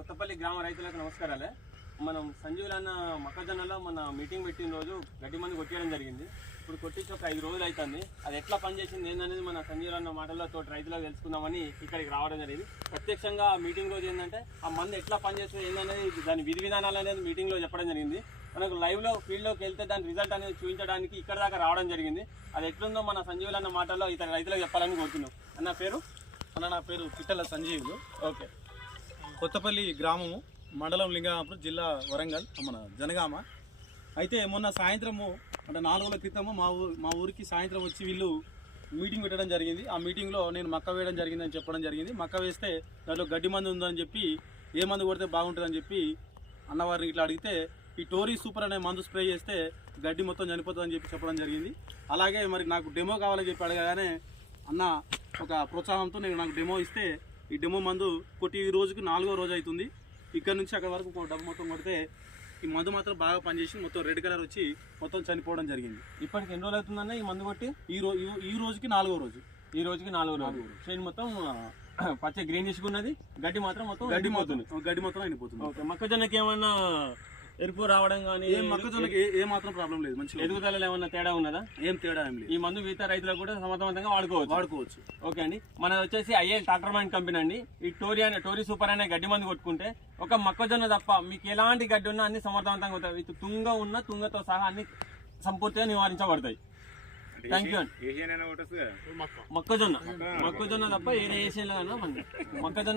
కొత్తపల్లి గ్రామ రైతులకు నమస్కారాలే. మనం సంజీవులు అన్న మొక్కజొన్నలో మన మీటింగ్ పెట్టిన రోజు గడ్డి మంది కొట్టేయడం జరిగింది. ఇప్పుడు కొట్టించి ఒక 5 రోజులు అవుతుంది. అది ఎట్లా పనిచేసింది ఏందనేది మన సంజీవులు అన్న మాటల్లో తోటి రైతులకు తెలుసుకుందామని ఇక్కడికి రావడం జరిగింది. ప్రత్యక్షంగా మీటింగ్ రోజు ఏంటంటే ఆ మంది ఎట్లా పనిచేస్తుంది ఏందనేది దాని విధి విధానాలు అనేది మీటింగ్లో చెప్పడం జరిగింది. మనకు లైవ్లో ఫీల్డ్లోకి వెళ్తే దాని రిజల్ట్ అనేది చూపించడానికి ఇక్కడ దాకా రావడం జరిగింది. అది ఎట్లుందో మన సంజీవులు అన్న మాటల్లో ఇతర రైతులకు చెప్పాలని కోరుతున్నాం. అన్న పేరు? నా పేరు పిట్టల సంజీవులు. ఓకే. కొత్తపల్లి గ్రామము, మండలం లింగాపురం, జిల్లా వరంగల్, మన జనగామ. అయితే మొన్న సాయంత్రము అంటే 4 రోజుల క్రితము మా ఊరికి సాయంత్రం వచ్చి వీళ్ళు మీటింగ్ పెట్టడం జరిగింది. ఆ మీటింగ్లో నేను మక్క వేయడం జరిగిందని చెప్పడం జరిగింది. మక్క వేస్తే దాంట్లో గడ్డి మందు ఉందని చెప్పి, ఏ మందు కొడితే బాగుంటుందని చెప్పి అన్నవారిని ఇట్లా అడిగితే ఈ టోరీ సూపర్ అనే మందు స్ప్రే చేస్తే గడ్డి మొత్తం చనిపోతుందని చెప్పి చెప్పడం జరిగింది. అలాగే మరి నాకు డెమో కావాలని చెప్పి అడగగానే అన్న ఒక ప్రోత్సాహంతో నాకు డెమో ఇస్తే ఈ డెమో మందు కొట్టి ఈ రోజుకి 4వ రోజు అవుతుంది. ఇక్కడ నుంచి అక్కడ వరకు డబ్బు మొత్తం కొడితే ఈ మందు మాత్రం బాగా పనిచేసి మొత్తం రెడ్ కలర్ వచ్చి మొత్తం చనిపోవడం జరిగింది. ఇప్పటికి ఎన్ని రోజులు అవుతుందన్న ఈ మందు కొట్టి? ఈ రోజుకి 4వ రోజు. ఈ రోజుకి 4వ రోజు. షేడ్ మొత్తం పచ్చ గ్రీనిష్ ఉన్నది, గడ్డి మాత్రం మొత్తం గడ్డి మొత్తం అయిపోతుంది. ఓకే. మొక్కజొన్నకి ఏమన్నా ఎరుపు రావడం కానీ? మొక్కజొన్నకి ఏ మాత్రం ప్రాబ్లం లేదు. మంచిగా ఎదుగుదలలో ఏమన్నా తేడా ఉన్నదా? ఏం తేడా ఏం లేదు. ఈ మందు మిగతా రైతులకు కూడా సమర్థవంతంగా వాడుకోవచ్చు. ఓకే అండి. మనది వచ్చేసి ఐఏఎల్ ట్రాక్టర్ మైండ్ కంపెనీ అండి. ఈ టోరీ సూపర్ అనే గడ్డి మందు కొట్టుకుంటే ఒక మొక్కజొన్న తప్ప మీకు ఎలాంటి గడ్డి ఉన్నా అన్ని సమర్థవంతంగా అవుతాయి. విత్ తుంగతో సహా అన్ని సంపూర్తిగా నివారించబడతాయి. థ్యాంక్ యూ అండి. మొక్కజొన్న తప్ప ఏ ఏషియన్లో మొక్కజొన్న